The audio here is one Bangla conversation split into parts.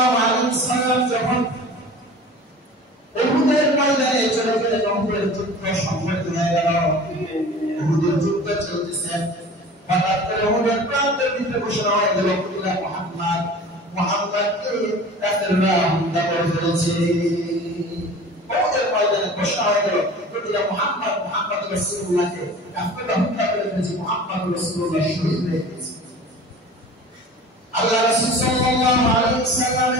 সাল্লাল্লাহু আলাইহি ওয়াসাল্লাম যখন উহুদের ময়দানে চলে গেলেন, উহুদের যুদ্ধ সংঘটিত হয়ে গেল। উহুদের যুদ্ধ চলতেছে, হঠাৎ করে উহুদের প্রান্তের ভিতরে ঘোষণা হয়ে গেল, মুহাম্মদকে কাফেররা হত্যা করে ফেলেছে। উহুদের ময়দানে ঘোষণা হয়ে গেল, মুহাম্মদ রাসূলুল্লাহকে কাফেররা হত্যা করে ফেলেছে, মুহাম্মদ রাসূলুল্লাহ শহীদ হয়ে গেছে। আল্লাহ রাসূল সাল্লাল্লাহু আলাইহি ওয়াসাল্লাম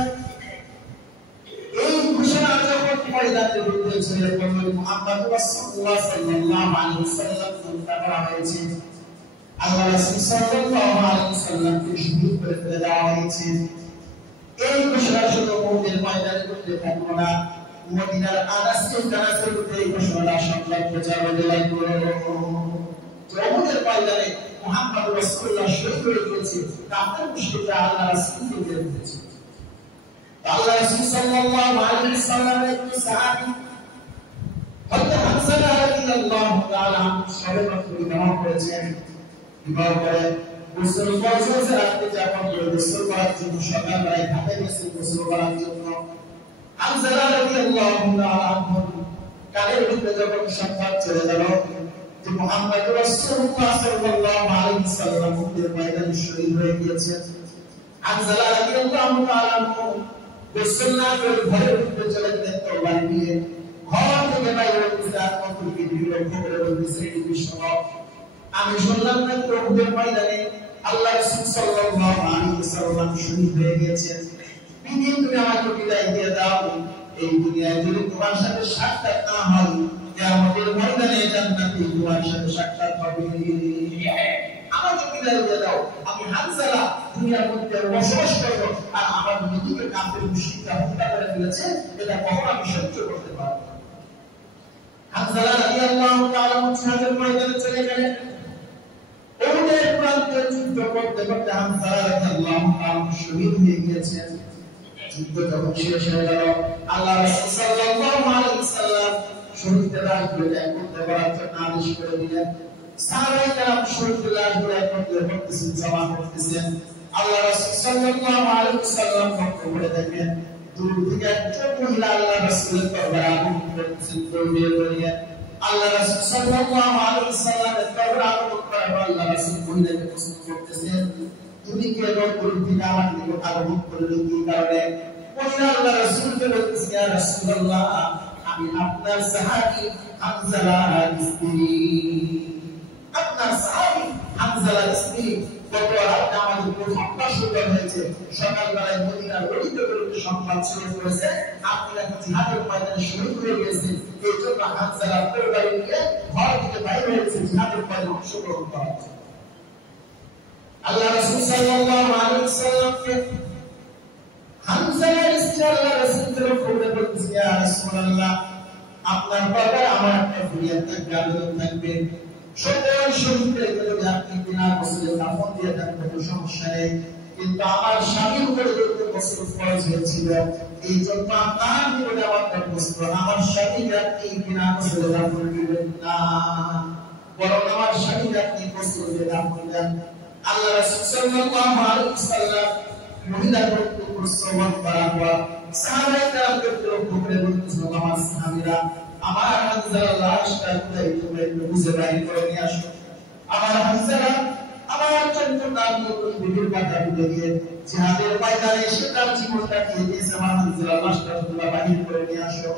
এই ঘোষণা যখন ময়দানে উঠেছে, মুহাম্মদ রাসূলুল্লাহ সাল্লাল্লাহু আলাইহি ওয়াসাল্লাম হত্যা করা হয়েছে, আল্লাহ রাসূল সাল্লাল্লাহু আলাইহি ওয়াসাল্লামকে শহীদ করে ফেলে দেওয়া হয়েছে। এই ঘোষণা শুধু উহুদের ময়দানে করতে থাকলো না, মদিনার আনাচে কানাচে এই ঘোষণাটা সংবাদ প্রচার হতে লাগলো। উহুদের ময়দানে মুহাম্মদ রাসূলুল্লাহ শহীদ হয়ে গিয়েছে, কাফের মুশরিকরা আল্লাহ রাসূলকে মেরে ফেলেছে। আল্লাহ রাসূল সাল্লাল্লাহু আলাইহি ওয়াসাল্লামের একজন সাহাবী হযরত হামজা রাদিয়াল্লাহু তাআলা আনহু সবেমাত্র বিবাহ করেছেন। বিবাহ করে গোসল ফরজে রাখতে যখন গোসল করার জন্য সকালবেলায় ঘাটে গেছে গোসল করার জন্য, হামজা রাদিয়াল্লাহু তাআলা আনহু কানের ভিতরে যখন সংবাদ চলে গেল যে মুহাম্মদ রাসূলুল্লাহ সাল্লাল্লাহু আলাইহি ওয়াসাল্লাম উহুদের ময়দানে শহীদ হয়ে গিয়েছেন, হামজা রাদিয়াল্লাহু তাআলা আনহু গোসল না করে ঘরের ভিতরে চলে গেলেন তরবারি নিয়ে। ঘর থেকে বাইরে বলতেছে, আত্মকে লক্ষ্য করে বলতেছে, আমি শুনলাম না উহুদের ময়দানে আল্লাহ রাসূল সাল্লাল্লাহু আলাইহি ওয়াসাল্লাম শহীদ হয়ে গিয়েছেন, বিদিন তুমি আমাকে বিদায় দিয়ে দাও। এই দুনিয়ায় যদি তোমার সাথে সাক্ষাৎ না হয়, কিয়ামতের ময়দানে জান্নাতে তোমার সাথে সাক্ষাৎ হবে। আমাকে বিদায় দিয়ে দাও, আমি হানজালা দুনিয়ার মধ্যে বসবাস করব, আর আমার নিজেকে কাফের মুশরিকরা হত্যা করে ফেলেছে, এটা কখনো আমি সহ্য করতে পারব না। হানজালা রাদিয়াল্লাহু তাআলা জিহাদের ময়দানে চলে গেলেন। উহুদের প্রান্তে যুদ্ধ করতে করতে হানজালা রাদিয়াল্লাহু তাআলা শহীদ হয়ে গিয়েছেন। যুদ্ধ যখন শেষ হয়ে গেল, আল্লাহ রাসূল সাল্লাল্লাহু আলাইহি ওয়াসাল্লাম শহীদদের লাশগুলো একত্র করার জন্য আদেশ করে দিলেন। সাহাবায়ে কেরাম শহীদদের লাশগুলো একত্র করতেছেন, জমা করতেছেন। আল্লাহ রাসূল সাল্লাল্লাহু আলাইহি ওয়াসাল্লাম লক্ষ্য করে দেখেন, দূর থেকে একজন মহিলা আল্লাহ রাসূলের দরবারে আগমন করতেছেন, দৌড়িয়ে দৌড়িয়ে। আল্লাহ রাসূল সাল্লাল্লাহু আলাইহি ওয়াসাল্লামের দরবারে আগমন করার পর আল্লাহ রাসূল মহিলাকে প্রশ্ন করতেছেন, তুমি কি এবার দূর থেকে আমার নিকট আগমন করলে কি কারণে? মহিলা আল্লাহ রাসূলকে বলতেছে, ইয়া রাসূলুল্লাহ, আমি আপনার সাহাবী হামজালার স্ত্রী। আপনার সাহাবী হামজালার স্ত্রী। গত রাতে আমাদের উপর হামলা শুরু হয়েছে, সকালবেলায় মদিনার অলিতে গলিতে সংবাদ ছড়িয়ে পড়েছে আপনি নাকি জিহাদের ময়দানে শহীদ হয়ে গেছেন। এই জন্য হামজালা পরিবারে নিয়ে ঘর থেকে বাইরে হয়েছে জিহাদের ময়দানে অংশগ্রহণ করার জন্য। আল্লাহ রাসূল সাল্লাল্লাহু আলাইহি ওয়াসাল্লামকে হামজালার স্ত্রী আল্লাহ রাসূলকে লক্ষ্য করে বলতেছে, ইয়া রাসূলুল্লাহ, আপনার দরবারে আমার একটা ফরিয়াদ থাকবে, আবেদন থাকবে। সকল শহীদদের যদি আপনি বিনা গোসলে কাফন দিয়ে থাকবেন কোনো সমস্যা নেই, কিন্তু আমার স্বামীর উপরে যেহেতু গোসল ফরজ হয়েছিল, এই জন্য আপনার নিকটে আমার দরখাস্ত, আমার স্বামীকে আপনি বিনা গোসলে কাফন দিবেন না, বরং আমার স্বামীকে আপনি গোসল দিয়ে কাফন দেন। আল্লাহ রাসূল সাল্লাল্লাহু আলাইহি ওয়াসাল্লাম মহিলার উপর শ্রবণ করার পর সাহাবায়ে কেরামকে লক্ষ্য করে বলতেছেন, আমার সাহাবীরা, আমার হামজালার লাশটা কোথায় তোমরা একটু খুঁজে বাইর করে নিয়ে আসো। আমার হামজালা আমার চরিত্র নাম বিবির কথা বলে দিয়ে জিহাদের ময়দানে এসে তার জীবনটা দিয়ে দিয়েছে, আমার হামজালার লাশটা তোমরা বাইর করে নিয়ে আসো।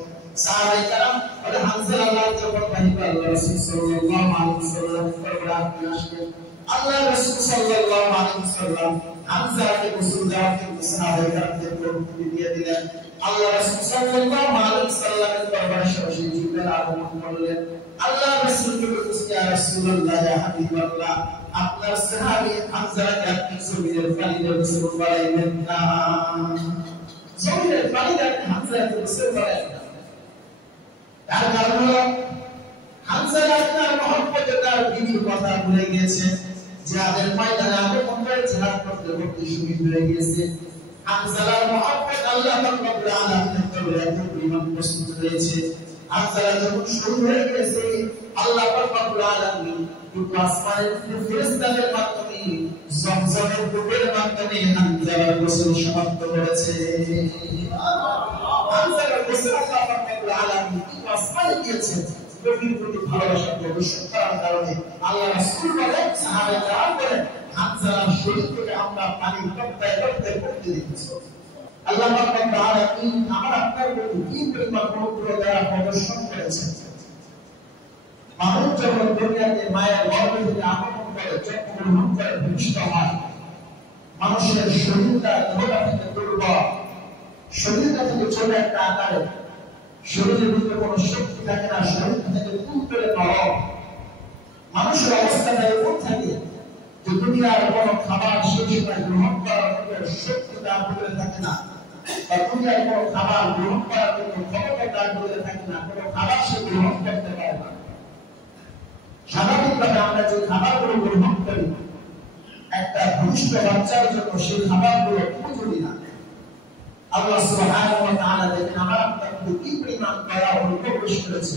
সাহাবায়ে কেরাম বলে, হামজালার লাশ যখন বাইর করে আল্লাহ রাসূল সাল্লাল্লাহু আলাইহি ওয়াসাল্লাম দরবারে নিয়ে আসলেন। আল্লাহ রাসূল সাল্লাল্লাহু আলাইহি ওয়াসাল্লাম হামজালাকে গোসল দেওয়ার জন্য সাহাবায়ে কেরামকে প্রস্তুতি দিয়ে দিলেন। আল্লাহ রাসূল সাল্লাল্লাহু আলাইহি ওয়াসাল্লামের দরবারে সরাসরি জিবরাইল আগমন করলেন। আল্লাহ রাসূলকে বলতেছেন, ইয়া রাসূলুল্লাহ, ইয়া হাবিবাল্লাহ, আপনার সাহাবী হামজালাকে আপনি জমিনের পানিতে গোসল করাইবেন না। জমিনের পানিতে আপনি হামজালাকে গোসল করাইবেন না। তার কারণ হলো হামজালা আপনার মহব্বতে তার বিবির কথা ভুলে গিয়েছে, জিহাদের ময়দানে আগমন করে জিহাদ করতে করতে শহীদ হয়ে গিয়েছে। হামজালার মহব্বত আল্লাহ রাব্বুল আলামিনের দরবারে এত পরিমাণ প্রস্তুত হয়েছে, হামজালা যখন শহীদ হয়ে গেছে, আল্লাহ রাব্বুল আলামিন দুটো আসমানের ফেরেশতাদের মাধ্যমে জমজমের কূপের মাধ্যমে হানজালার গোসল সমাপ্ত করেছে। হানজালার গোসল আল্লাহ রাব্বুল আলামিন কি আসমানে দিয়েছে, নবীর প্রতি ভালোবাসা প্রদর্শন করার কারণে। আল্লাহ রাসূল বলেন, সাহাবারা বলেন, হানজালার শরীর থেকে আমরা পানি টপকায় টপকায় পড়তে দেখেছি। আল্লাহ রাব্বুল আলামিন আমার আপনার প্রতি কি পরিমাণ অনুগ্রহ দ্বারা প্রদর্শন করেছেন। মানুষ যখন দুনিয়াতে মায়ের গর্ভে থেকে আগমন করে, জন্মগ্রহণ করে, ভূমিষ্ঠ হয়, মানুষের শরীরটা দেহটা থেকে দুর্বল, শরীরটা থেকে ছোট একটা আকারে, শরীরের ভিতরে কোনো শক্তি থাকে না, শরীর থেকে তুলতুলে নরম। মানুষের অবস্থাটা এমন থাকে যে দুনিয়ার কোনো খাবার সেই সময় গ্রহণ করার মতো শক্তি তার ভিতরে থাকে না, বা দুনিয়ার কোনো খাবার গ্রহণ করার মতো ক্ষমতা তার ভিতরে থাকে না, কোনো খাবার সে গ্রহণ করতে পারে না। স্বাভাবিকভাবে আমরা যে খাবারগুলো গ্রহণ করি, একটা ভূমিষ্ঠ বাচ্চার জন্য সেই খাবারগুলো উপযোগী না। আল্লাহ সুবহানাহু ওয়া তাআলা দেখেন আমার আপনার কি পরিমাণ দয়া ও প্রবেশ করেছে।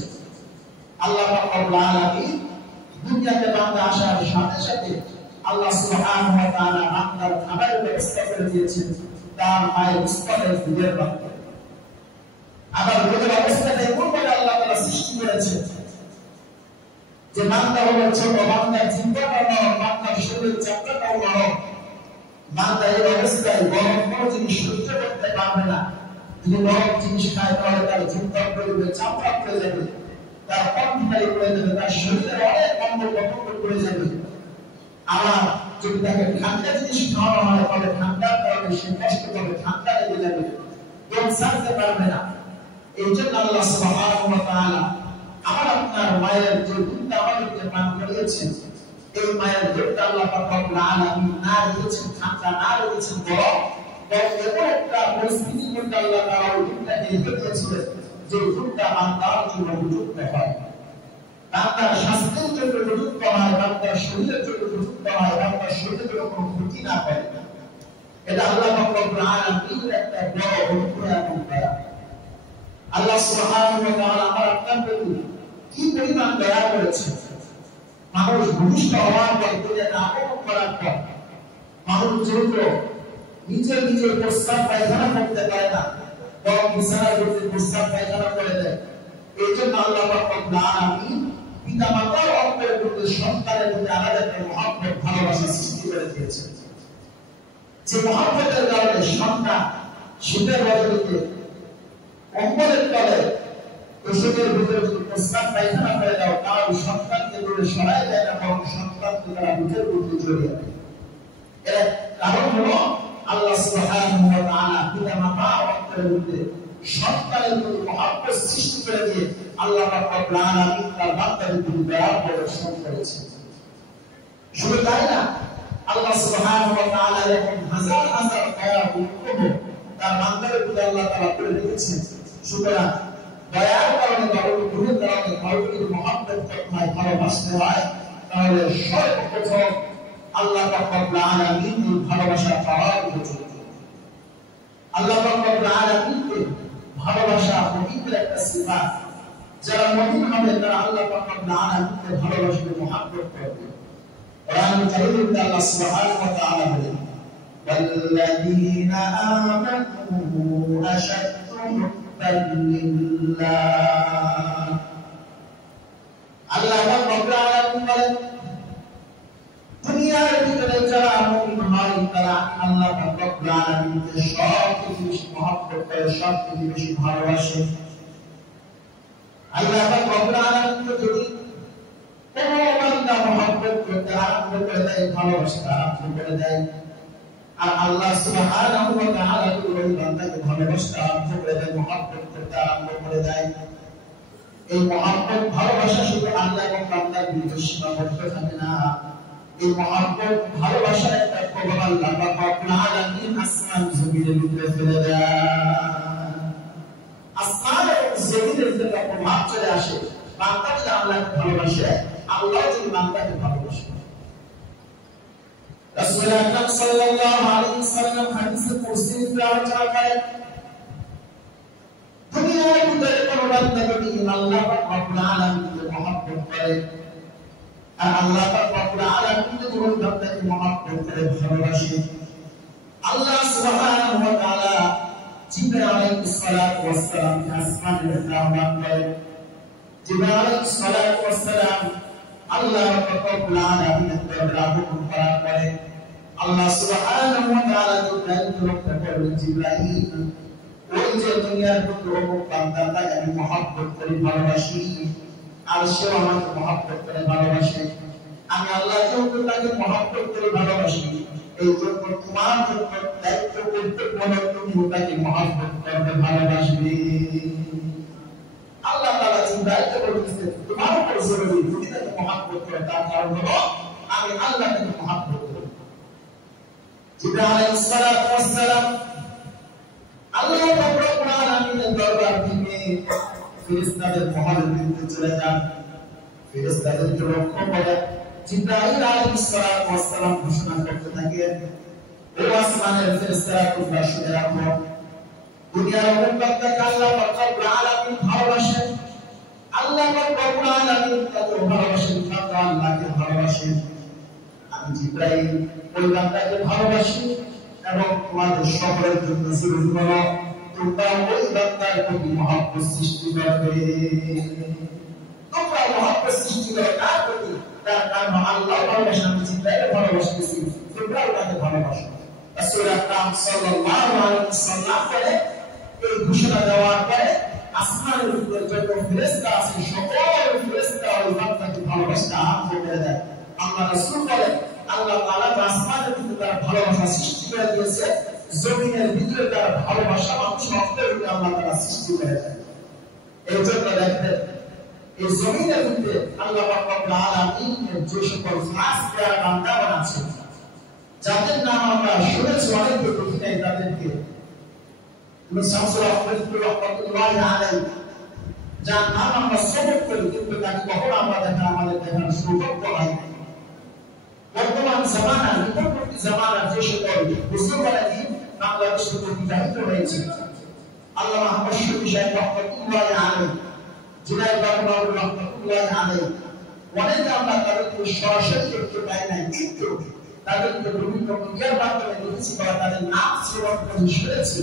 আল্লাহ রাব্বুল আলামিন দুনিয়াতে বান্দা আসার সাথে সাথে আল্লাহ সুবহানাহু ওয়া তাআলা বান্দার খাবারের ব্যবস্থা করে দিয়েছেন তার মায়ের স্তনের দুধের মাধ্যমে। আবার দুধের অবস্থাটা এমন ভাবে আল্লাহ তাআলা সৃষ্টি করেছেন যে বান্দা হলো ছোট, বান্দার চিন্তাটা নরম, বান্দার শরীরের চাপটাও নরম। বান্দা এই অবস্থায় গরম কোনো জিনিস সহ্য করতে পারবে না। যদি নরম জিনিস খায় তাহলে তার চিন্তা করবে, চাপটা পড়ে যাবে, তার কণ্ঠটাই পড়ে যাবে, তার শরীরের অনেক অঙ্গ প্রত্যঙ্গ পড়ে যাবে। আবার যদি তাকে ঠান্ডা জিনিস খাওয়ানো হয় তাহলে ঠান্ডার কারণে সে কষ্ট পাবে, ঠান্ডা লেগে যাবে, দম ছাড়তে পারবে না। এই জন্য আল্লাহ সুবহানাহু ওয়া তাআলা আমার আপনার মায়ের যে দুধটা আমাদেরকে পান করিয়েছেন, এই মায়ের দুধটা আল্লাহ রাব্বুল আলামিন না রেখেছেন ঠান্ডা, না রেখেছেন গরম, বরং এমন একটা পরিস্থিতির মধ্যে আল্লাহ তাআলা ওই দুধটাকে রেখে দিয়েছিলেন যে দুধটা বান্দার জন্য উপযুক্ত হয়, বান্দার স্বাস্থ্যের জন্য উপযুক্ত হয়, বান্দার শরীরের জন্য উপযুক্ত হয়, বান্দার শরীরের জন্য কোনো ক্ষতি না করে। এটা আল্লাহ রাব্বুল আলামিনের একটা বড় অনুগ্রহ এবং দয়া। আল্লাহ সুবহানাহু ওয়া তাআলা আমার আপনার প্রতি কি পরিমাণ দয়া করেছে। মানুষ ভূমিষ্ঠ হওয়ার পর, দুনিয়াতে আগমন করার পর, মানুষ যেহেতু নিজে নিজে প্রস্রাব পায়খানা করতে পারে না, বরং বিছানার উপরে প্রস্রাব পায়খানা করে দেয়। এই জন্য আল্লাহ রাব্বুল আলামিন পিতা মাতার অন্তরের মধ্যে সন্তানের প্রতি আলাদা একটা মহব্বত, ভালোবাসা সৃষ্টি করে দিয়েছেন। যে মহব্বতের কারণে সন্তান শীতের বদলে অম্বলের তলে প্রসবের ভিতরে যদি প্রস্রাব পায়খানা করে দাও, তাহলে সন্তানকে দূরে সরাই দেয় না, বরং সন্তানকে তারা বুকের মধ্যে জড়িয়ে দেয়। এর কারণ হলো আল্লাহ সুবহানাহু ওয়া তাআলা পিতা মাতা অন্তরের মধ্যে সন্তানের প্রতি মহব্বত সৃষ্টি করে দিয়ে আল্লাহ রাব্বুল আলামিন তার বান্দাদের প্রতি দয়া প্রদর্শন করেছেন। শুধু তাই না, আল্লাহ সুবহানাহু ওয়া তাআলা এরকম হাজার হাজার দয়া অনুগ্রহ তার বান্দাদের প্রতি আল্লাহ তাআলা করে রেখেছেন। সুতরাং দয়ার কারণে বা অনুগ্রহের কারণে কাউকে যদি মহব্বত করতে হয়, ভালোবাসতে হয়, তাহলে সর্বপ্রথম আল্লাহ রাব্বুল আলামিন এই ভালোবাসা পাওয়ার উপযুক্ত। আল্লাহ রাব্বুল আলামিনকে ভালোবাসা মুমিনের একটা সিফাত। যারা মুমিন হবে তারা আল্লাহ রাব্বুল আলামিনকে ভালোবাসবে, মহব্বত করবে। কোরআন কারীমে আল্লাহ সুবহানাহু ওয়া তাআলা বলেন, ওয়াল্লাযীনা আমানু আশাদ্দু হুব্বান লিল্লাহ। আল্লাহ রাব্বুল আলামিন বলেন, দুনিয়ার ভিতরে যারা মুমিন হয় তারা আল্লাহ রাব্বুল আলামিনকে সবচেয়ে বেশি মহব্বত করে, সবচেয়ে বেশি ভালোবাসে। আল্লাহ রাব্বুল আলামিনকে যদি কোনো বান্দা মহব্বত করতে আরম্ভ করে দেয়, ভালোবাসতে আরম্ভ করে দেয়, আর আল্লাহ সুবহানাহু ওয়া তাআলা যদি ওই বান্দাকে ভালোবাসতে আরম্ভ করে দেয়, মহব্বত করতে আরম্ভ করে দেয়, এই মহব্বত ভালোবাসা শুধু আল্লাহ এবং বান্দার ভিতরে সীমাবদ্ধ থাকে না। এই মহব্বত ভালোবাসার একটা প্রভাব আল্লাহ রাব্বুল আলামিন আসমান জমিনের ভিতরে ফেলে দেয়। আসমান এবং জমিনের ভিতরে প্রভাব চলে আসে। বান্দা যদি আল্লাহকে ভালোবাসে, আল্লাহ যদি বান্দাকে ভালোবাসে। রাসূল আকরাম সাল্লাল্লাহু আলাইহি ওয়াসাল্লাম হাদিসে কুরসি আলোচনা করেন, দুনিয়ার ভিতরে কোন বান্দা যদি আল্লাহ রাব্বুল আলামিনকে মহব্বত করে, আর আল্লাহ পাক রব্বুল আলামিন যদি ওই বান্দাকে মহব্বত করে ভালোবাসে, আল্লাহ সুবহানাহু ওয়া তাআলা জিবরাইল আলাইহিস সালাতু ওয়াস সালাম আসমানের আহ্বান করেন। জিবরাইল আলাইহিস সালাতু ওয়াস সালাম আল্লাহ রব্বুল আলামিনের দরবারে আহ্বান করেন। আল্লাহ সুবহানাহু ওয়া তাআলা জিবরাইলকে রক্ষা করেন, জিবরাইল ওই যে দুনিয়ার প্রতি অমুক বান্দাটাকে আমি মহব্বত করি ভালোবাসি, আর সেও আমাকে মহব্বত করে ভালোবাসে, আমি আল্লাহকেও তাকে মহব্বত করে ভালোবাসি, এই জন্য তোমার জন্য দায়িত্ব কর্তব্য তুমি তাকে মহব্বত করবে ভালোবাসবে। আল্লাহ তাআলা জিবরাইলকে বলতেছে তোমার উপর জরুরি তুমি তাকে মহব্বত করো, তার কারণ হলো আমি আল্লাহ তাকে মহব্বত করি। জিবরাইল আলাইহিস সালাতু ওয়াস সালাম আল্লাহ রব্বুল আলামিনের দরবার থেকে ফেরেশতাদের মহলের দিকে চলে যান। ফেরেশতাদেরকে লক্ষ্য করে জিবরাইল আলাইহিস সালাতু ওয়াস সালাম ঘোষণা করতে থাকেন, ও আসমানের ফেরেশতারা তোমরা শুনে রাখো, দুনিয়ার অমুক বান্দাকে আল্লাহ রব্বুল আলামিন ভালোবাসেন, আল্লাহ রব্বুল আলামিন তাকে ভালোবাসেন, বান্দা আল্লাহকে ভালোবাসেন। আমি জিবরাইল ওই বান্দাকে ভালোবাসি এবং তোমাদের সকলের জন্য জরুরি হলো তোমরা ওই বান্দার প্রতি মহব্বত সৃষ্টি করবে। তোমরা মহব্বত সৃষ্টি করো কার প্রতি? তার কারণ আল্লাহ ভালোবাসেন, আমি জিবরাইল ভালোবাসতেছি, তোমরাও তাকে ভালোবাসো। রাসূল আকরাম সাল্লাল্লাহু আলাইহি ওয়াসাল্লাম বলে এই ঘোষণা দেওয়ার পরে আসমানের উপরে যত ফেরেশতা আছে সকল ফেরেশতা ওই বান্দাকে ভালোবাসতে আরম্ভ করে দেয়। আল্লাহ রাসূল বলে আল্লাহ তাআলা আসমানের ভিতরে তার ভালোবাসা সৃষ্টি করে দিয়েছে, জমিনের ভিতরে তার ভালোবাসা মানুষ অন্তরের ভিতরে আল্লাহ তাআলা সৃষ্টি করে দেয়। এই জন্য দেখবেন এই জমিনের ভিতরে আল্লাহ রব্বুল আলামিনের যে সকল খাস প্যারা বান্দা আছে যাদের নাম আমরা শুনেছি অনেকে দেখি নাই, তাদেরকে শামসুল আহমদ রহমাতুল্লাহি আলাইহি যার নাম আমরা শ্রবণ করি কিন্তু তাকে কখনো আমরা আমাদের দেখার সৌভাগ্য হয় নাই। বর্তমান জামানার নিকটবর্তী জামানার যে সকল মুসলমানরা বাংলাদেশের প্রতি দায়িত্ব রয়েছে, আল্লামা আহমদ শফি সাহেব রহমাতুল্লাহি আলাইহি, জুনায়েদ বাবুল রহমাতুল্লাহি আলাইহি, অনেকে আমরা তাদেরকে সরাসরি দেখতে পাই নাই, কিন্তু তাদেরকে বিভিন্ন মিডিয়ার মাধ্যমে দেখেছি বা তাদের নাম শ্রবণ করে শুনেছি।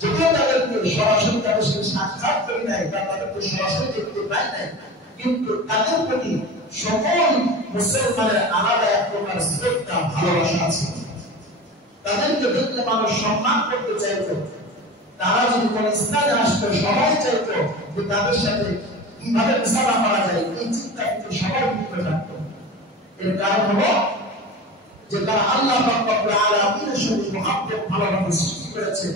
যদিও তাদেরকে সরাসরি তাদের সাথে সাক্ষাৎ করি নাই বা তাদেরকে সরাসরি দেখতে পাই নাই, কিন্তু তাদের প্রতি সকল মুসলমানের আলাদা এক প্রকার শ্রদ্ধা ভালোবাসা আছে। তাদেরকে দেখতে মানুষ সম্মান করতে চাইতো, তারা যদি কোন স্থানে আসতো সবাই চাইতো যে তাদের সাথে কিভাবে মুসাফা করা যায়, এই চিন্তা কিন্তু সবার ভিতরে থাকতো। এর কারণ হলো যে তারা আল্লাহ রব্বুল আলামিনের সঙ্গে মহব্বত ভালোবাসা সৃষ্টি করেছে।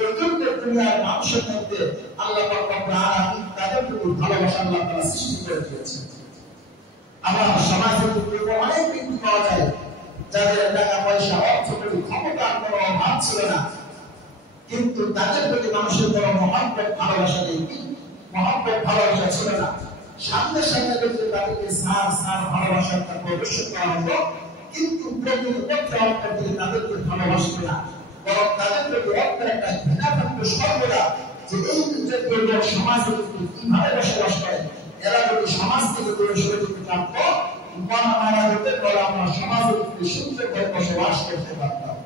এই জন্য দুনিয়ার মানুষের মধ্যে আল্লাহ রব্বুল আলামিন তাদের প্রতি ভালোবাসা আল্লাহ তাআলা সৃষ্টি করে দিয়েছে। আমার সমাজের মধ্যে অনেক ব্যক্তি পাওয়া যায় যাদের টাকা পয়সা অর্থকরী ক্ষমতার কোনো অভাব ছিল না, কিন্তু তাদের প্রতি মানুষের কোনো মহব্বত ভালোবাসা নেই, মহব্বত ভালোবাসা ছিল না। সামনে সামনে দেখতে তাদেরকে সার ভালোবাসাটা প্রদর্শন করা হতো, কিন্তু প্রকৃতপক্ষে অন্তর থেকে তাদেরকে ভালোবাসবে না, বরং তাদের প্রতি অন্তর একটা ঘৃণা থাকতো সর্বদা যে এই লোক সমাজে কিভাবে বসবাস করে, এরা যদি সমাজ থেকে দূরে সরে যেতে পারত মারা যেতে পারে, আমরা সমাজের মধ্যে সুন্দরভাবে বসবাস করতে পারতাম।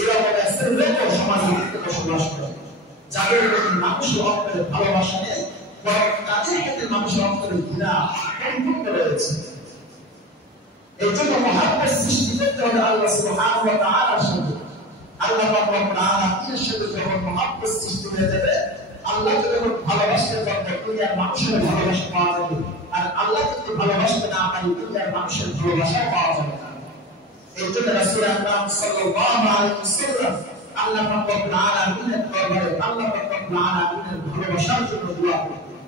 এরকম এক শ্রেণীর লোক সমাজের মধ্যে বসবাস করে যাদের প্রতি মানুষের অন্তরে ভালোবাসা নেই, বরং তাদের ক্ষেত্রে মানুষের অন্তরে ঘৃণা সম্পূর্ণ রয়েছে। এই জন্য মহব্বত সৃষ্টি করতে হবে আল্লাহ সুবহানাহু ওয়া তাআলার সাথে। আল্লাহ রব্বুল আলামিনের সাথে যখন মহব্বত সৃষ্টি হয়ে যাবে, আল্লাহকে যখন ভালোবাসতে পারবে দুনিয়ার মানুষের ভালোবাসা পাওয়া যাবে, আর আল্লাহকে যদি ভালোবাসতে না পারি দুনিয়ার মানুষের ভালোবাসা পাওয়া যাবে না। এই জন্য রাসূল আকরাম সাল্লাল্লাহু আলাইহি ওয়াসাল্লাম আল্লাহ রব্বুল আলামিনের দরবারে আল্লাহ রব্বুল আলামিনের ভালোবাসার জন্য দোয়া করতেন।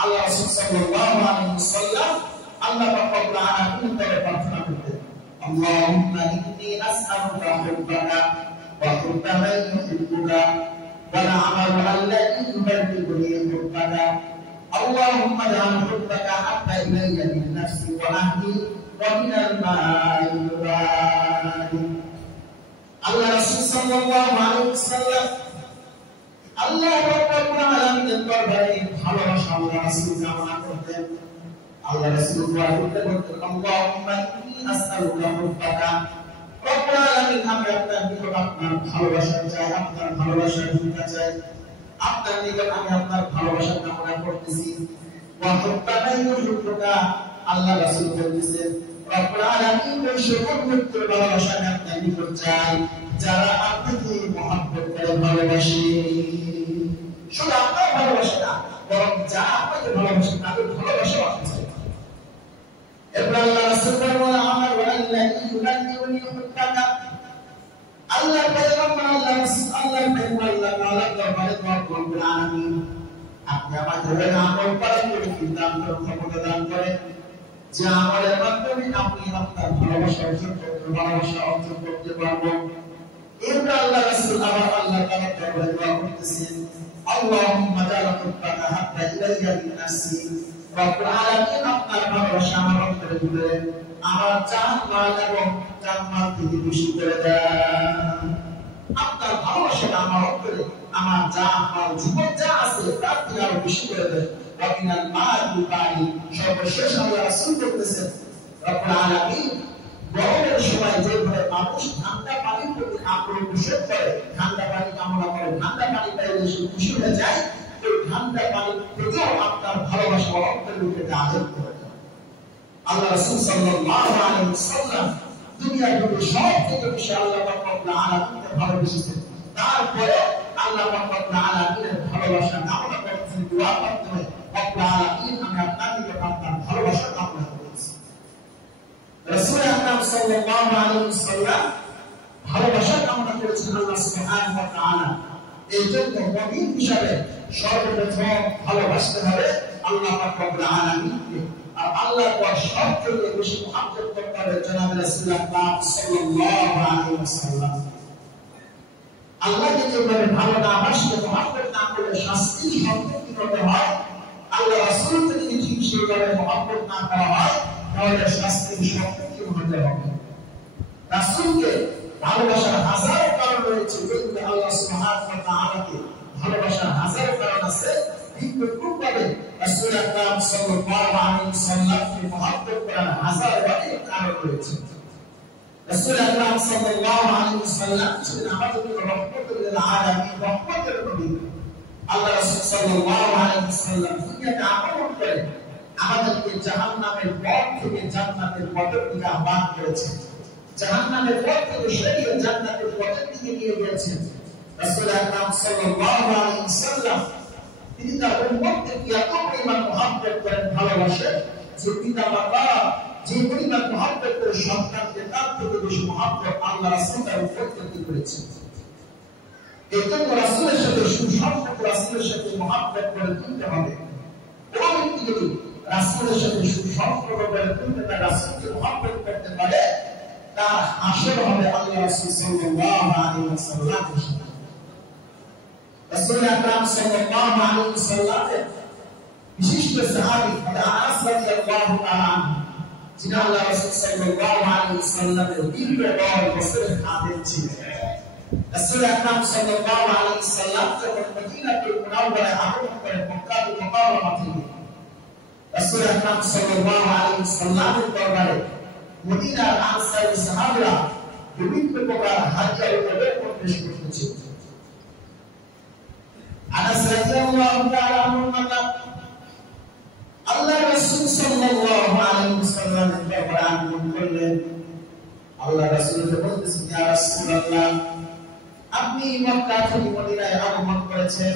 আল্লাহ রাসূল সাল্লাল্লাহু আলাইহি ওয়াসাল্লাম আল্লাহ রব্বুল আলামিনের দরবারে প্রার্থনা করতেন, আল্লাহুম্মা ইন্নী আসআলুকা হুব্বাকা ওয়া হুব্বা মান ইউহিব্বুকা والعمل الذي يبلغني حبك اللهم اجعل حبك احب الي من نفسي واهلي ومن الماء البارد. আল্লাহ রাসূল সাল্লাল্লাহু আলাইহি ওয়াসাল্লাম আল্লাহ রাব্বুল আলামিনের দরবারে ভালোবাসা আল্লাহ রাসূল কামনা করতেন। আল্লাহ রাসূল বলতে বলতে আল্লাহুম্মা ইন্নী আসআলুকা হুব্বাকা রব্বুল আলামিন আমি আপনার নিকট আপনার ভালোবাসা চাই আপনার ভালোবাসার ভিক্ষা চাই আপনার নিকট আমি আপনার ভালোবাসা কামনা করতেছি ওয়া হুব্বাকা ইউহিব্বুকা আল্লাহ রাসূল বলতেছেন রব্বুল আলামিন ওই সকল ব্যক্তির ভালোবাসা আমি আপনার নিকট চাই যারা আপনাকে মহব্বত করে ভালোবাসে শুধু আপনার ভালোবাসা না বরং যারা আপনাকে ভালোবাসে তাদের ভালোবাসা আপনি চাই এরপর আল্লাহ রাসূল বলেন আমার ওয়াল্লাহি ইউনান্নিউনি হুব্বাকা আল্লাহ পয়গম্বর আল্লাহ রাসূল আল্লাহ পয়গম্বর আল্লাহ তাআলা দরবারে দোয়া করবেন আমিন আপনি আমাদের আমল করেন দান করেন ক্ষমতা দান করেন যে আমাদের মাধ্যমে আপনি আপনার ভালোবাসা অর্জন করতে পারবো এরপর আল্লাহ রাসূল আবার আল্লাহ তাআলা দরবারে দোয়া করতেছেন আল্লাহুম্মা জাআল হুব্বাকা হাব্বা ইলাইয়া মিন নাফসি রব্বুল আলামিন আপনার ভালোবাসা আমার অন্তরে দিলে আমার জান মাল এবং জান্নাত থেকে খুশি করে দেন আপনার ভালোবাসা আমার অন্তরে আমার জান মাল জীবন যা আছে তার থেকে আরো বেশি করে দেন ওয়াকিনাল মাল বাড়ি সর্বশেষ আল্লাহ রাসূল বলতেছেন রব্বুল আলামিন গরমের সময় যে ঘরে মানুষ ঠান্ডা পানির প্রতি আগ্রহ পোষণ করে ঠান্ডা পানি কামনা করে ঠান্ডা পানি পাইলে সে খুশি হয়ে যায় ওই ঠান্ডা পানির প্রতিও আপনার ভালোবাসা অন্তরের রূপে দাখিল করে দেন আল্লাহ রাসূল সাল্লাল্লাহু আলাইহি ওয়াসাল্লাম দুনিয়ার মধ্যে সবথেকে বেশি আল্লাহ রাব্বুল আলামিনকে ভালোবেসেছেন তারপরে আল্লাহ রাব্বুল আলামিনের ভালোবাসা কামনা করতেছেন দোয়ার মাধ্যমে রব্বুল আলামিন আমি আপনার নিকট আপনার ভালোবাসা কামনা করছি রাসূল আকরাম সাল্লাল্লাহু আলাইহি ওয়াসাল্লাম ভালোবাসা কামনা করেছেন আল্লাহ সুবহানাহু ওয়া তাআলা এইজন্য মুমিন হিসাবে সর্বপ্রথম ভালোবাসতে হবে আল্লাহ পাক রব্বুল আলামিনকে আর আল্লাহর পর সবচেয়ে বেশি মহব্বত করতে হবে জনাব রাসূলুল্লাহ সাল্লাল্লাহু আলাইহি ওয়াসাল্লাম আল্লাহকে যেভাবে ভালো না বাসলে মহব্বত না করলে শাস্তি সম্মুখীন হতে হয় আল্লাহ রাসূলকে যদি ঠিক সেইভাবে মহব্বত না করা হয় তাহলে শাস্তির সম্মুখীন হতে হবে রাসূলকে ভালোবাসার হাজার কারণ রয়েছে কিন্তু আল্লাহ সুবহানাহু ওয়া তাআলাকে ভালোবাসার হাজার কারণ আছে কিন্তু খুবভাবে রাসূল আকরাম সাল্লাল্লাহু আলাইহি ওয়াসাল্লামকে মহব্বত করার হাজার অনেক কারণ রয়েছে রাসূল আকরাম সাল্লাল্লাহু আলাইহি ওয়াসাল্লাম ছিলেন আমাদের জন্য রহমতুল লিল আলামিন রহমতের নবী আল্লাহ রাসূল সাল্লাল্লাহু আলাইহি ওয়াসাল্লাম দুনিয়াতে আগমন করে আমাদেরকে জাহান্নামের পথ থেকে জান্নাতের পথের দিকে আহ্বান করেছেন জাহান্নামের পথ থেকে সরিয়ে জান্নাতের পথের দিকে নিয়ে গিয়েছেন রাসূল আকরাম সাল্লাল্লাহু আলাইহি ওয়াসাল্লাম তিনি তার উম্মতকে এত পরিমাণ মহব্বত করেন ভালোবাসেন যে পিতামাতা যে পরিমাণ মহব্বত করে সন্তানকে তার থেকে বেশি মহব্বত আল্লাহ রাসূল তার উম্মতকে করেছেন এই জন্য রাসূলের সাথে সুসম্পর্ক রাসূলের সাথে মহব্বত করে তুলতে হবে কোন ব্যক্তি যদি রাসূলের সাথে সুসম্পর্ক করে তুলতে পারে রাসূলকে মহব্বত করতে পারে তার হাসর হবে আল্লাহ রাসূল সাল্লাল্লাহু আলাইহি ওয়াসাল্লামের সাথে রাসূল আকরাম সাল্লাল্লাহু আলাইহি ওয়াসাল্লামের বিশিষ্ট সাহাবী আনাস রাদিয়াল্লাহু তাআলা যিনি আল্লাহ রাসূল সাল্লাল্লাহু আলাইহি ওয়াসাল্লামের দীর্ঘ 10 বছরের খাদেম ছিলেন রাসূল আকরাম সাল্লাল্লাহু আলাইহি ওয়াসাল্লাম যখন মদিনাতুল মুনাওয়ারায় আগমন করেন মক্কাতুল মুকাররমা থেকে রাসূল আকরাম সাল্লাল্লাহু আলাইহি ওয়াসাল্লামের দরবারে মদিনার আনসারী সাহাবারা বিভিন্ন প্রকার হাদিয়া ও পেশ করতেছিল আনাস রাদিয়াল্লাহু তাআলা আনহু আল্লাহ রাসূল সাল্লাল্লাহু আলাইহি ওয়াসাল্লামের দরবারে আগমন করলেন আল্লাহ রাসূলকে বলতেছেন ইয়া রাসূলুল্লাহ আপনি মক্কা থেকে মদিনায় আগমন করেছেন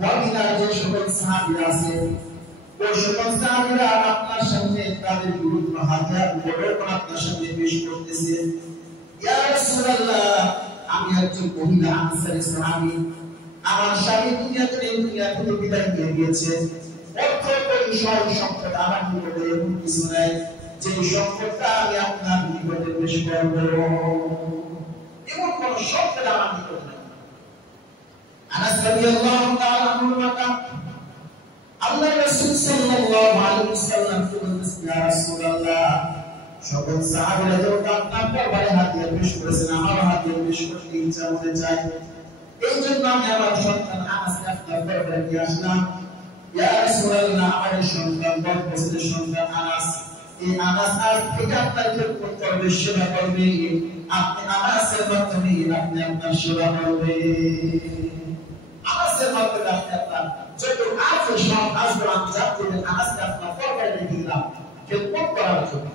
মদিনার যে সকল সাহাবীরা আছে ওই সকল সাহাবীরা আপনার সামনে তাদের বিরুদ্ধ হাদিয়া উপঢৌকন আপনার সামনে পেশ করতেছে ইয়া রাসূলুল্লাহ আমি একজন মহিলা আনসারী সাহাবী আমার স্বামী দুনিয়া থেকে বিদায় নিয়ে গিয়েছে অর্থ পরিসর সম্পদ আমার নিকটে এমন কিছু নাই যে সম্পদটা আমি আপনার নিকটে পেশ করব এমন কোন সম্পদ আমার নিকটে নাই আনাস রাদিয়াল্লাহু তাআলা আনহু আল্লাহ রাসূল সাল্লাল্লাহু আলাইহি ওয়াসাল্লাম বলেছেন ইয়া রাসূলুল্লাহ সকল সাহাবীরা যখন আপনার দরবারে হাদিয়া পেশ করেছেন আমার হাদিয়া পেশ করতে ইচ্ছা হতে চায় এইজন্য আমি আমার সন্তান আনাসকে আপনার দরবারে নিয়ে আসলাম ইয়া রাসূলুল্লাহ আমাদের সন্তান 10 বছরের সন্তান আনাস এই আনাস আজ থেকে আপনার খেদমত করবে সেবা করবে আপনি আনাসের মাধ্যমে আপনি আপনার সেবা করবেন আনাসের মাধ্যমে আপনি আপনার যত কাজ সব কাজগুলো আঞ্জাম দিবেন আনাসকে আপনার পরকালে রেখে দিলাম খেদমত করার জন্য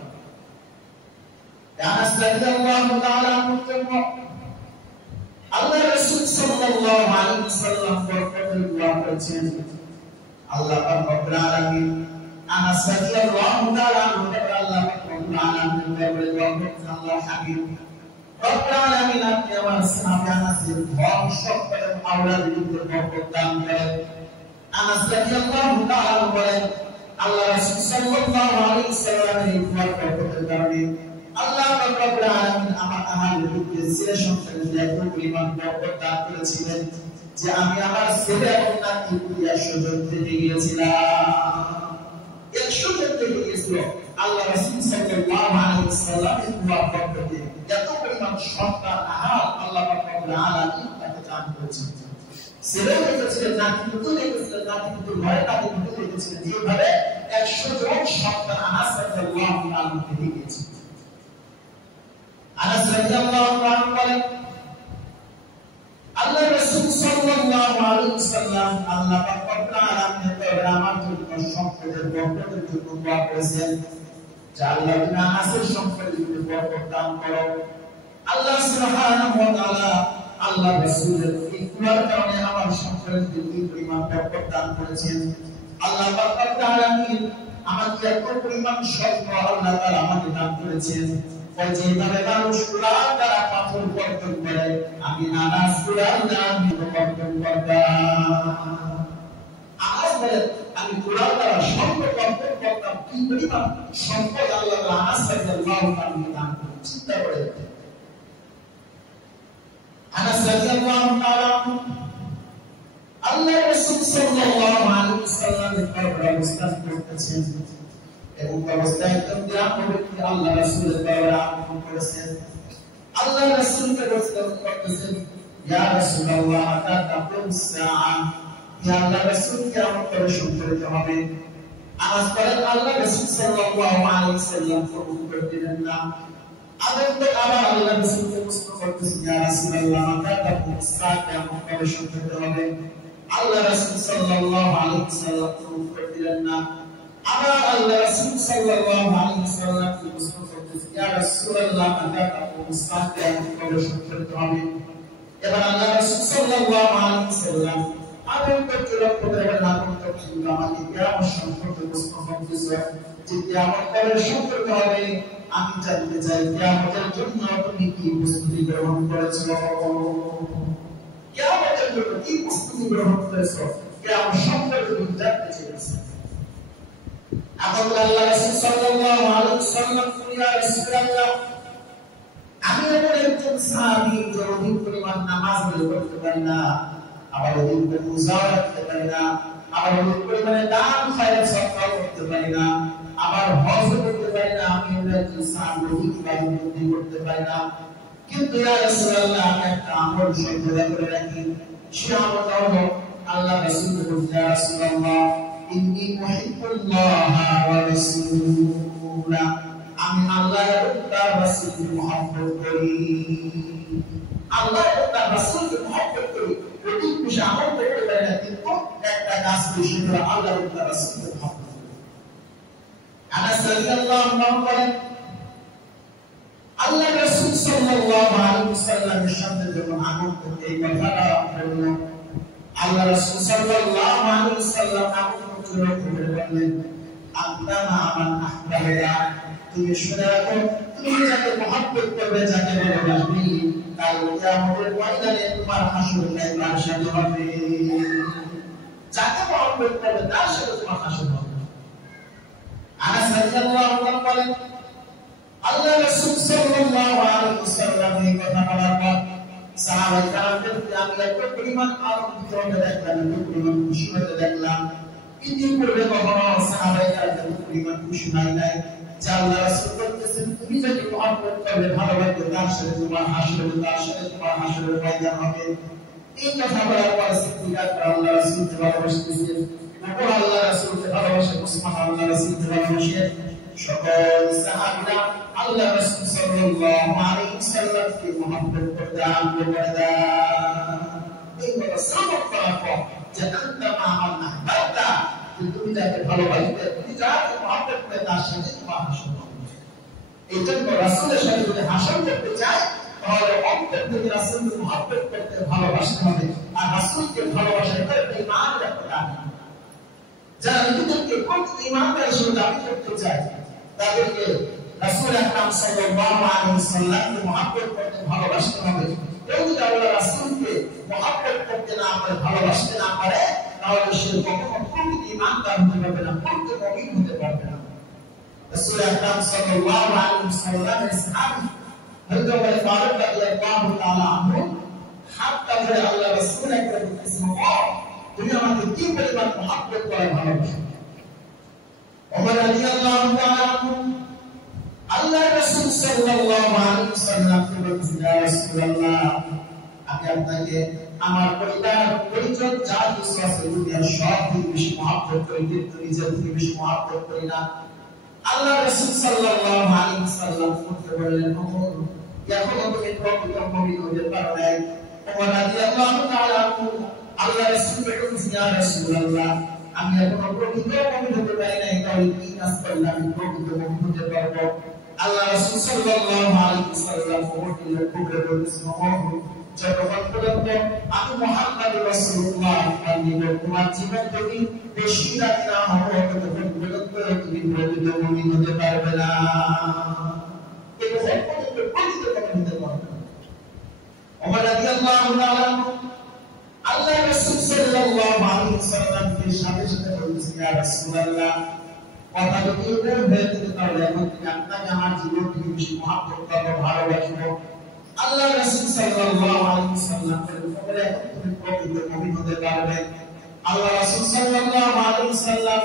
আনাস রাদিয়াল্লাহু তাআলা আনহু আল্লাহ রাসূল সাল্লাল্লাহু আলাইহি ওয়াসাল্লাম বরকতের দোয়া করেছেন আল্লাহ পাক রব্বুল আলামিন আনাস রাদিয়াল্লাহু তাআলা আনহু আল্লাহ পাক রব্বুল আলামিন দরবারে দোয়া করেছেন আল্লাহ হাবিব রব্বুল আলামিন আপনি আমার সাহাবা আনাসের ধন সম্পদ এবং আওলাদের উপর বরকত দান করেন আনাস রাদিয়াল্লাহু তাআলা বলেন আল্লাহ রাসূল সাল্লাল্লাহু আলাইহি ওয়াসাল্লামের এই দোয়ার বরকতের কারণে আল্লাহ পাক রব্বুল আলামিন আমার আহলে বাইতের ছেলে সন্তানদের এত পরিমাণ বরকত দান করেছিলেন যে আমি আমার ছেলে এবং নাতি পুত্র সুযোগ থেকে গিয়েছিলাম 100 জন থেকে গিয়েছিল আল্লাহ রাসূল সাল্লাল্লাহু আলাইহি ওয়াসাল্লামের দোয়ার বরকতে এত পরিমাণ সন্তান আল্লাহ পাক রব্বুল আলামিন তাকে দান করেছেন ছেলে হয়েছিলেন নাতি পুত্র হয়েছিলেন নাতি পুত্র ঘরে নাতি পুত্র হয়েছিলেন যেভাবে 100 জন সন্তান আনাস রাদিয়াল্লাহু আনহু থেকে গিয়েছে আনাস রাদিয়াল্লাহু আনহু বলেন আল্লাহ রাসূল সাল্লাল্লাহু আলাইহি ওয়াসাল্লাম আল্লাহ পাক রব্বুল আলামিনের দরবারে আমার জন্য সম্পদের বরকতের জন্য দোয়া করেছেন যে আল্লাহ তুমি আনাসের সম্পদের জন্য বরকত দান করো আল্লাহ সুবহানাহু ওয়া তাআলা আল্লাহ রাসূলের এই দোয়ার কারণে আমার সম্পদের জন্য পরিমাণ বরকত দান করেছেন আল্লাহ পাক রব্বুল আলামিন আমাকে এত পরিমাণ সম্পদ আল্লাহ তাআলা আমাকে দান করেছেন যেভাবে মানুষ কুরআন দ্বারা পাথর বর্জন করে আমি আনাস কুরআন দ্বারা বর্জন করতাম আনাস বলে আমি কুরআন দ্বারা সম্পদ বর্জন করতাম কি পরিমাণ সম্পদ আল্লাহ আনাস রাদিয়াল্লাহু তাআলা দান করেছেন চিন্তা করে আনাস রাদিয়াল্লাহু তাআলা আল্লাহ রাসূল সাল্লাল্লাহু আলাইহি ওয়াসাল্লামের দরবারে অবস্থান করতেছেন এবং অবস্থায় গ্রাম ব্যক্তি আল্লাহ রাসূলের দরবারে আগমন করেছেন আল্লাহ রাসূলকে প্রশ্ন করতেছেন ইয়া রাসূলুল্লাহ আতা তাকুম সাআ ইয়া আল্লাহ রাসূল কিয়ামত কবে সংঘটিত হবে আনাস বলেন আল্লাহ রাসূল সাল্লাল্লাহু আলাইহি ওয়াসাল্লাম উত্তর দিলেন না আবার আল্লাহ রাসূলকে প্রশ্ন করতেছেন ইয়া রাসূলুল্লাহ আতা তাকুম সাআ কিয়ামত কবে সংঘটিত হবে আল্লাহ রাসূল সাল্লাল্লাহু আলাইহি ওয়াসাল্লাম উত্তর দিলেন না আবার আল্লাহ রাসূল সাল্লাল্লাহু আলাইহি ওয়াসাল্লাম প্রশ্ন করতেছেন ইয়া রাসূলুল্লাহ আতা তাকুম সাআ কিয়ামত কবে সংঘটিত হবে এবার আল্লাহ রাসূল সাল্লাল্লাহু আলাইহি ওয়াসাল্লাম আবার উত্তর করে বলেন আপনি তো আমাকে কিয়ামত সম্পর্কে প্রশ্ন করতেছেন যে কিয়ামত কবে সংঘটিত হবে আমি জানতে চাই কিয়ামতের জন্য তুমি কি প্রস্তুতি গ্রহণ করেছো কিয়ামতের জন্য কি প্রস্তুতি গ্রহণ করেছো কিয়ামত সম্পর্কে তুমি জানতে চাইছো আল্লাহ রাসূল সাল্লাল্লাহু আলাইহি ওয়াসাল্লাম ইয়া রাসূলুল্লাহ আমি এমন একজন সাহাবী যে অধিক পরিমাণ নামাজ পড়তে পারি না আবার অধিক পরিমাণ রোজা রাখতে পারি না আবার অধিক পরিমাণে দান খয়রাত সদকা করতে পারি না আবার হজ করতে পারি না আমি এমন একজন সাহাবী অধিক ইবাদত করতে পারি না কিন্তু ইয়া রাসূলুল্লাহ আমি একটা আমল সঞ্চয় করে রাখি সে আমলটা হলো আল্লাহ রাসূল বলেন ইয়া রাসূলুল্লাহ ইন্নী মুহিব্বুল্লাহ ওয়া রাসূলা আমি আল্লাহ এবং তার রাসূলকে মহব্বত করি আল্লাহ এবং তার রাসূলকে মহব্বত করি অধিক বেশি আমল করতে পারি না কিন্তু একটা কাজ বেশি করে আল্লাহ এবং তার রাসূলকে মহব্বত করি আনাস রাদিয়াল্লাহু আনহু বলেন আল্লাহ রাসূল সাল্লাল্লাহু আলাইহি ওয়াসাল্লামের সামনে যখন আমল করতে এই কথাটা বলল আল্লাহ রাসূল সাল্লাল্লাহু আলাইহি ওয়াসাল্লাম আমল করতে বললেন আল্লাহ মান আহবাবা তুমি শুনে রাখো তুমি যাকে মহব্বত করবে যাকে ভালোবাসবে কাল কিয়ামতের ময়দানে তোমার হাসর কায়দার সাথে হবে যাকে মহব্বত করবে তার সাথে তোমার হাসর হবে আনাস রাদিয়াল্লাহু আনহু বলেন আল্লাহ রাসূল সাল্লাল্লাহু আলাইহি ওয়াসাল্লাম এই কথা বলার পর সাহাবায়ে কেরামদেরকে আমি এত পরিমাণ আনন্দিত হতে দেখলাম এত পরিমাণ খুশি হতে দেখলাম ইতিপূর্বে কখনো সাহাবায়ে কেরামদের পরিমাণ খুশি হয় নাই যে আল্লাহ রাসূল বলতেছেন তুমি যদি মহব্বত করবে ভালোবাসবে তার সাথে তোমার হাসর তার সাথে তোমার হাসরের ময়দান হবে এই কথা বলার পর সিদ্দিক আকবর আল্লাহ রাসূলকে ভালোবাসতেছেন নবী আল্লাহ রাসূলকে ভালোবাসে, মুসলমান আল্লাহ রাসূলকে ভালোবাসে। সকল সাহাবীরা আল্লাহ রাসূল সাল্লাল্লাহু আলাইহি ওয়াসাল্লামকে মহব্বত করতে আরম্ভ করে দেয়। এই কথা সাবক করার পর যে আনতা মা'আল আহবাবতা, তুমি যাকে ভালোবাসবে, তুমি যাকে মহব্বত করবে তার সাথে তোমার হাসর হবে। এই জন্য রাসূলের সাথে যদি হাসর করতে চায় তাহলে অন্তর থেকে রাসূলকে মহব্বত করতে ভালোবাসতে হবে। আর রাসূলকে ভালোবাসা এটা ঈমানের একটা দাবি। যারা নিজেদেরকে কোন ঈমানদার হিসেবে দাবি করতে চায় তাদেরকে রাসূল আকরাম সাল্লাল্লাহু আলাইহি ওয়াসাল্লামকে মহব্বত করতে ভালোবাসতে হবে। কেউ যদি আল্লাহ রাসূলকে মহব্বত করতে না পারে, ভালোবাসতে না পারে, তাহলে সে কখনো প্রকৃত ঈমানদার হতে পারবে না, প্রকৃত মুমিন হতে পারবে না। রাসূল আকরাম সাল্লাল্লাহু আলাইহি ওয়াসাল্লামের সাহাবী হযরত ওমর ফারুক রাদিয়াল্লাহু তাআলা আনহু হাত ধরে আল্লাহ রাসূল আকরাম বলেছেন, তুমি আমাকে কি পরিমাণ মহব্বত করে ভালোবাসো। ওমর রাদিয়াল্লাহু তাআলা আনহু আল্লাহ রাসূল সাল্লাল্লাহু আলাইহি ওয়াসাল্লামকে বলেছেন, ইয়া রাসূলুল্লাহ, আমি আপনাকে আমার পরিচয় যা কিছু আছে দুনিয়ার সব থেকে বেশি মহব্বত করি, কিন্তু নিজের থেকে বেশি মহব্বত করি না। আল্লাহ রাসূল সাল্লাল্লাহু আলাইহি ওয়াসাল্লাম বললেন, ওমর, এখনো তুমি প্রকৃত মুমিন হতে পারো নাই। ওমর রাদিয়াল্লাহু তাআলা আনহু আল্লাহ রাসূলকে বলেছেন, ইয়া রাসূলুল্লাহ, আমি এখনো প্রকৃত মুমিন হতে পারি নাই, তাহলে কি কাজ করলে আমি প্রকৃত মুমিন হতে পারবো? আল্লাহ রাসূল সাল্লাল্লাহু আলাইহি ওয়াসাল্লাম ওমরকে লক্ষ্য করে বলেছেন, ওমর, যতক্ষণ পর্যন্ত আমি মুহাম্মদ রাসূলুল্লাহ তোমার জীবন থেকে বেশি রাত না হবে, ততক্ষণ পর্যন্ত তুমি প্রকৃত মুমিন হতে পারবে না। ওমর রাদিয়াল্লাহু তাআলা আল্লাহ রাসূল সাল্লাল্লাহু আলাইহি ওয়াসাল্লামকে সাথে সাথে বলেছেন, ইয়া রাসূলুল্লাহ, কথা যদি এর হয়েছে তাহলে এখন থেকে আপনাকে আমার জীবন থেকে বেশি মহব্বত করব, ভালোবাসবো। আল্লাহ রাসূল সাল্লাল্লাহু আলাইহি ওয়াসাল্লাম বলে, তুমি প্রকৃত মুমিন হতে পারবে। আল্লাহ রাসূল সাল্লাল্লাহু আলাইহি ওয়াসাল্লাম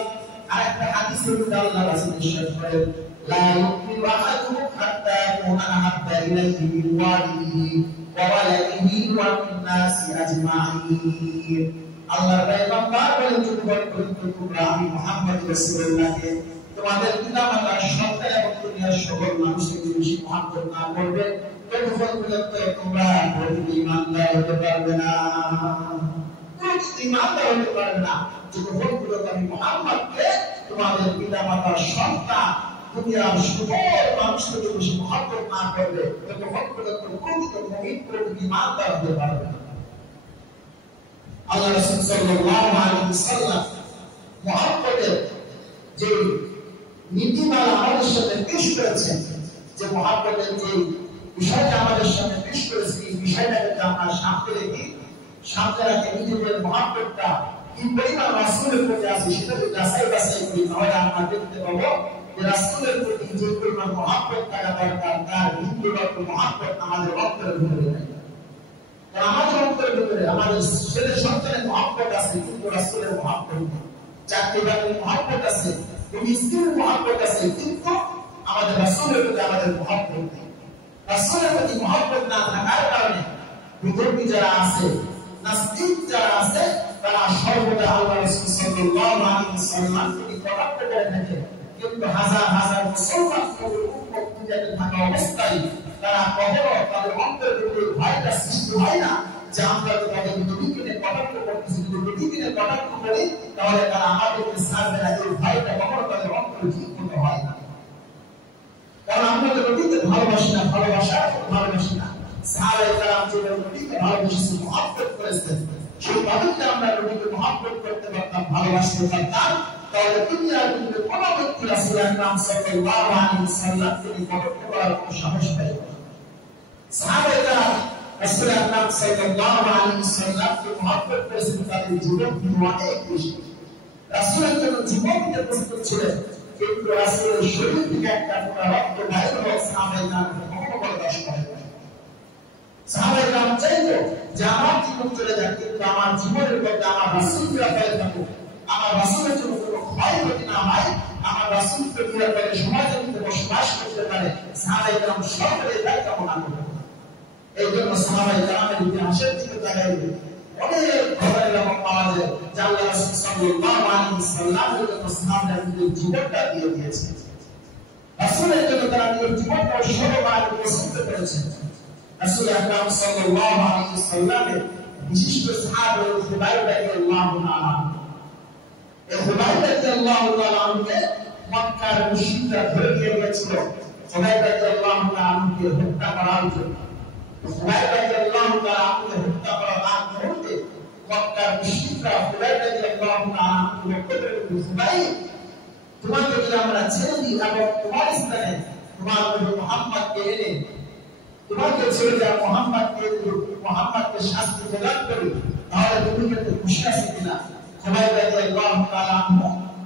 আরেকটা হাদিসে আল্লাহ রাসূল ইরশাদ করেন, লা ইউমিনু আহাদুকুম হাত্তা ইয়াকুনা আহাব্বা ইলাইহি মিন ওয়ালিদিহি ওয়া ওয়ালাদিহি ওয়া মিন নাসি আজমাইন। আল্লাহর পয়গম্বর বলেন, তোমরা আমি মুহাম্মদ রাসূলুল্লাহকে তোমাদের পিতামাতার সন্তান এবং দুনিয়ার সকল মানুষকে বেশি মহব্বত না করবে, ততক্ষণ পর্যন্ত তোমরা প্রকৃত ঈমানদার হতে পারবে না। প্রকৃত ঈমানদার হতে পারবে না যতক্ষণ পর্যন্ত আমি মুহাম্মদকে তোমাদের পিতামাতার সন্তান দুনিয়ার সকল মানুষকে বেশি মহব্বত না করবে, ততক্ষণ পর্যন্ত প্রকৃত মুমিন, প্রকৃত ঈমানদার হতে পারবে না। আল্লাহ রাসূল সাল্লাল্লাহু আলাইহি ওয়াসাল্লাম মুহাম্মদের যে নীতিমালা আমাদের সামনে পেশ করেছেন, যে মুহাম্মদের যে বিষয়টা আমাদের সামনে পেশ করেছেন, এই বিষয়টাকে আমরা সামনে রেখে নিজেদের মুহাম্মদটা কি পরিমাণ রাসূলের প্রতি আছে সেটা যদি যাচাই বাছাই করি, তাহলে আমরা দেখতে পাবো যে রাসূলের প্রতি যে পরিমাণ মুহাম্মদ থাকা দরকার তার বিন্দুমাত্র মুহাম্মদ আমাদের অন্তরের ভিতরে নেই। আমাদের অন্তরের ভিতরে আমাদের ছেলে সন্তানের মুহাব্বত আছে, কিন্তু রাসূলের মুহাব্বত নেই। চাকরি বাকরির মুহাব্বত আছে, স্ত্রীর মুহাব্বত আছে, কিন্তু আমাদের রাসূলের প্রতি আমাদের মুহাব্বত নেই। রাসূলের প্রতি মুহাব্বত না থাকার কারণে বিধর্মী যারা আছে, নাস্তিক যারা আছে, তারা সর্বদা আল্লাহ রাসূল সাল্লাল্লাহু আলাইহি ওয়াসাল্লামকে কটাক্ষ করে থাকে, কিন্তু হাজার হাজার মুসলমান উম্মত পূজাতে থাকা অবস্থায় তারা কখনো তাদের অন্তরের ভিতরে ভয়টা সৃষ্টি হয় না যে আমরা তো তাদের নবীকে কটাক্ষ করতেছি, যদি নবীকে কটাক্ষ করি তাহলে তারা আমাদেরকে ছাড়বে না। এই ভয়টা কখনো তাদের অন্তরে ঠিক মতো হয় না, কারণ আমরা তো নবীকে ভালোবাসি না, ভালোবাসার ভালোবাসি না। সাহাবায়ে কেরাম যে নবীকে ভালোবেসেছেন, মুহাব্বত করেছেন, সেইভাবে যদি আমরা নবীকে মুহাব্বত করতে পারতাম, ভালোবাসতে পারতাম, তাহলে দুনিয়ার মধ্যে কোন ব্যক্তি রাসূল আকরাম সাল্লাল্লাহু আলাইহি ওয়াসাল্লামকে কটাক্ষ করার কোনো সাহস পাইবে না। সাহাবায়ে কেরাম রাসূল আকরাম সাল্লাল্লাহু আলাইহি ওয়াসাল্লামকে মুহাব্বত করেছেন, তাদের জীবন অনেক বেশি। রাসূলের জন্য জীবন দিতে প্রস্তুত ছিলেন, কিন্তু রাসূলের শরীর থেকে একটা ফোঁটা রক্ত বাইর হওয়া সাহাবায়ে কেরাম কখনো বরদাস্ত করেন না। সাহাবায়ে কেরাম চাইতো যে আমার জীবন চলে যাক, কিন্তু আমার জীবনের মধ্যে আমার রাসূলকে রাখাই থাকুক, আমার রাসূলের জন্য কোনো ক্ষয়ক্ষতি না হয়, আমার রাসূলকে পুরো করে সমাজের মধ্যে বসবাস করতে পারে। সাহাবায়ে কেরাম সকলে তাই কামনা করতেন। এই জন্য সাহাবায়ে কেরামের ইতিহাসের দিকে তাকাইলে অনেক ঘটনা এরকম পাওয়া যায়, যা আল্লাহ রাসূল সাল্লাল্লাহু আলাইহি ওয়াসাল্লামের জন্য সাহাবারা নিজের জীবনটা দিয়ে দিয়েছেন। রাসূলের জন্য তারা নিজের জীবনটা সর্বদাই প্রস্তুত করেছেন। রাসূল আকরাম সাল্লাল্লাহু আলাইহি ওয়াসাল্লামের বিশিষ্ট সাহাবা খুবাইব রাদিয়াল্লাহু তাআলা, এই খুবাইব রাদিয়াল্লাহু তাআলা কে মক্কার মুশরিকরা ধরে নিয়ে গিয়েছিল খুবাইব রাদিয়াল্লাহু তাআলাকে হত্যা করার জন্য। খুবাইব রাদিয়াল্লাহু তাআলাকে হত্যা করার আগ মুহূর্তে মক্কার মুশরিকরা খুবাইব রাদিয়াল্লাহু তাআলাকে বলতে খুবাইব, তোমাকে যদি আমরা ছেড়ে দিই এবং তোমার স্থানে তোমার নবী মুহাম্মদকে এনে তোমাকে ছেড়ে দেওয়া মুহাম্মদকে শাস্তি প্রদান করি, তাহলে তুমি কিন্তু খুশি আছো কিনা? খুবাইব রাদিয়াল্লাহু তাআলা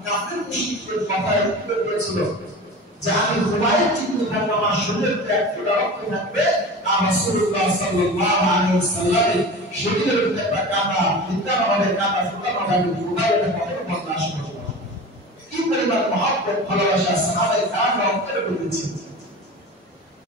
কাফির মুশরিকদের মাথায় উত্তর দিয়েছিল যে আমি খুবাইব চিন্তা থাকবো আমার শরীরের ত্যাগ করে রক্ষে থাকবে, আর রাসূলুল্লাহ সাল্লাল্লাহু আলাইহি ওয়াসাল্লামের শরীরের উপরে একটা কাঁটা বিদ্যমান কাঁটা ফুটানো আমি খুবাইবের কখনো বরদাস্ত করব না। কি পরিমাণ মহব্বত ভালোবাসা সাহাবায়ে কেরামরা অন্তরে ঢুকেছে।